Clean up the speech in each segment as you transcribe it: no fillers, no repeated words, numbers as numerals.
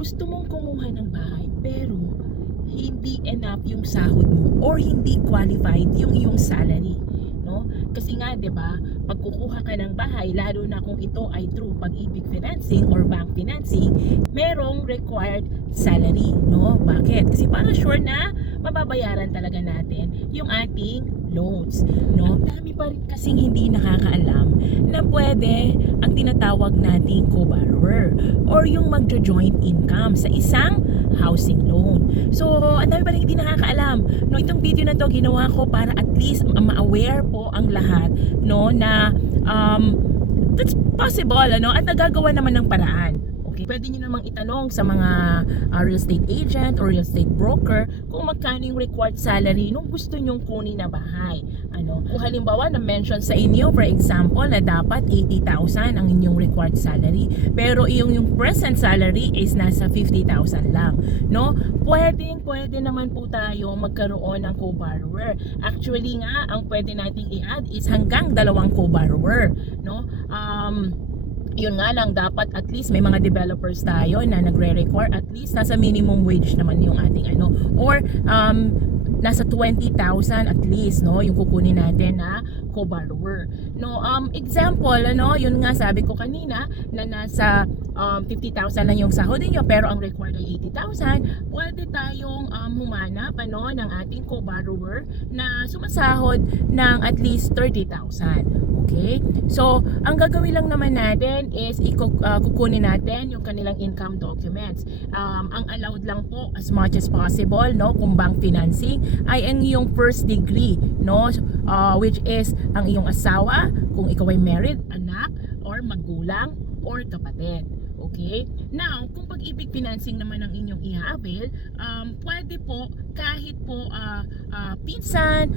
Gusto mong kumuha ng bahay pero hindi enough yung sahod mo or hindi qualified yung iyong salary, no? Kasi nga 'di ba, pag kukuha ka ng bahay lalo na kung ito ay through pag-ibig financing or bank financing, merong required salary, no? Bakit? Kasi para sure na mababayaran talaga natin yung ating loans, no? Dami pa rin kasing hindi nakakaalam na pwede ang tinatawag nating co-borrower or yung magjo-joint income sa isang housing loan. So, ang dami pa rin hindi nakakaalam. No, itong video na to ginawa ko para at least ma-aware po ang lahat, no, na that's possible, ano, at nagagawa naman ng paraan. Okay, pwede nyo namang itanong sa mga real estate agent or real estate broker kung magkano yung required salary nung gusto nyong kunin na bahay. Ano, kung halimbawa na mention sa inyo, for example, na dapat 80,000 ang inyong required salary, pero yung present salary is nasa 50,000 lang, no? Pwede naman po tayo magkaroon ng co-borrower. Actually nga, ang pwede nating i-add is hanggang 2 co-borrower, no? Yun nga lang, dapat at least may mga developers tayo na nagre-require at least nasa minimum wage naman yung ating ano, or nasa 20,000 at least, no, yung kukunin natin na co-borrower, no. Example, ano, yun nga sabi ko kanina na nasa 50,000 lang yung sahod niyo pero ang required ay 80,000. Pwede tayong humanap, ano, ng ating co-borrower na sumasahod ng at least 30,000. Okay? So, ang gagawin lang naman natin is kukunin natin yung kanilang income documents. Ang allowed lang po as much as possible, no, kung bank financing ay ang iyong first degree, no, which is ang iyong asawa, kung ikaw ay married, anak, or magulang, or kapatid. Okay? Now, kung pag-ibig financing naman ang inyong i-avail, pwede po kahit po pinsan,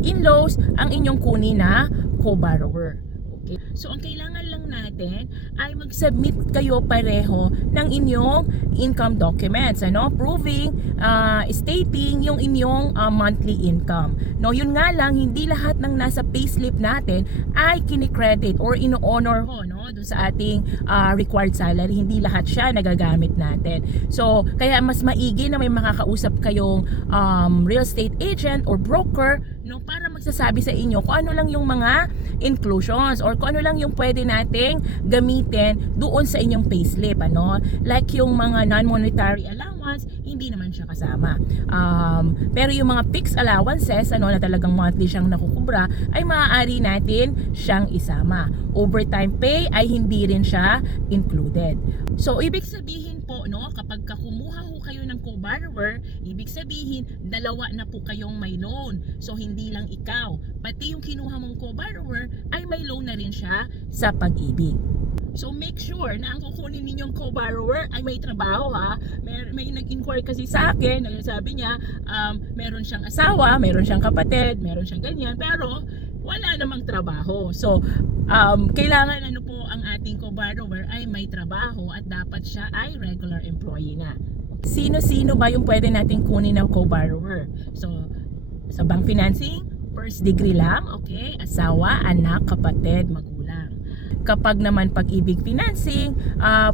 in-laws ang inyong kunin na co-borrower. Okay? So, ang kailangan lang natin ay mag-submit kayo pareho ng inyong income documents, ano, proving, stating yung inyong monthly income. No, yun nga lang, hindi lahat ng nasa payslip natin ay kini-credit or ino-honor ho, no, doon sa ating required salary. Hindi lahat siya nagagamit natin. So, kaya mas maigi na may makakausap kayong real estate agent or broker, no, para magsasabi sa inyo kung ano lang yung mga inclusions or kung ano lang yung pwede nating gamitin doon sa inyong payslip, ano, like yung mga non-monetary allowance, hindi naman siya kasama. Pero yung mga fixed allowances, ano, na talagang monthly siyang nakukubra, ay maaari natin siyang isama. Overtime pay ay hindi rin siya included. So, ibig sabihin po, no, kapag kumuha ho kayo ng co-borrower, ibig sabihin, 2 na po kayong may loan. So, hindi lang ikaw, pati yung kinuha mong co-borrower ay may loan na rin siya sa pag-ibig. So, make sure na ang kukunin ninyong co-borrower ay may trabaho, ha. May nag-inquire kasi sa akin, sabi niya, meron siyang asawa, meron siyang kapatid, meron siyang ganyan, pero wala namang trabaho. So, kailangan ano po ang ating co-borrower ay may trabaho at dapat siya ay regular employee na. Sino-sino ba yung pwede nating kunin ng co-borrower? So, sa bank financing, first degree lang, okay? Asawa, anak, kapatid, magulang. Kapag naman pag-ibig financing,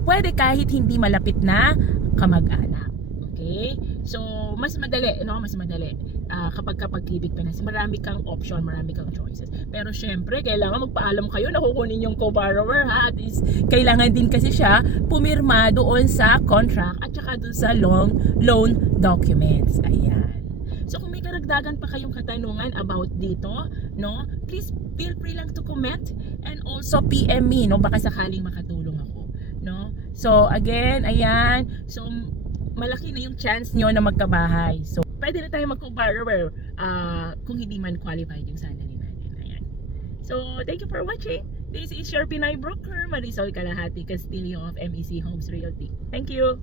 pwede kahit hindi malapit na kamag-anak. Okay? So, mas madali, no? Mas madali. Kapag pag-ibig financing, marami kang option, marami kang choices. Pero syempre, kailangan magpaalam kayo na kukunin yung co-borrower, ha? At least, kailangan din kasi siya pumirma doon sa contract at saka doon sa loan documents. Ayan. So, kung may karagdagan pa kayong katanungan about dito, no, please feel free lang to comment and also PM me, no, baka sakaling makatulong ako, no. So, again, ayan. So, malaki na yung chance nyo na magkabahay. So, pwede na tayo mag-co-borrower kung hindi man qualified yung salary natin. Ayan. So, thank you for watching. This is your Pinay Broker, Marisol Kalahati Castillo of MEC Homes Realty. Thank you!